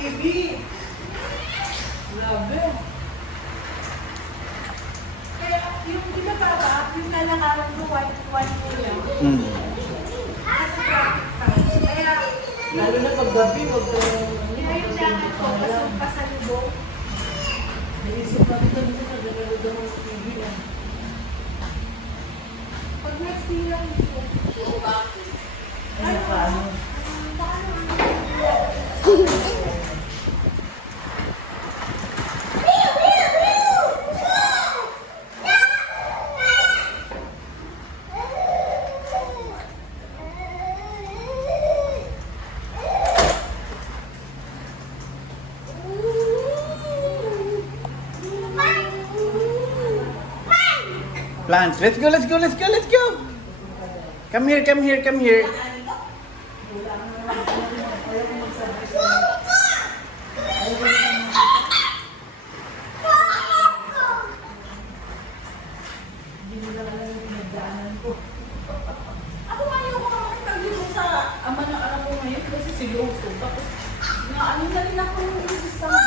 TV. Grabe. Kaya yung di ba baba, yung nalangaran ko, white po yan. Kasi traffic pa. Kaya, lalo na pag gabi, wag ka yung dapat ko, pasalubong. Naisip natin kami sa naglalaro daw sa TV. Pag nagsira nito, ay, paano? Plants. Let's go, let's go, let's go, let's go. Come here, come here, come here. Ako ngayon ko makakitabi sa ama ng anak ko ngayon kasi seryoso. Tapos, ano na rin ako yung isang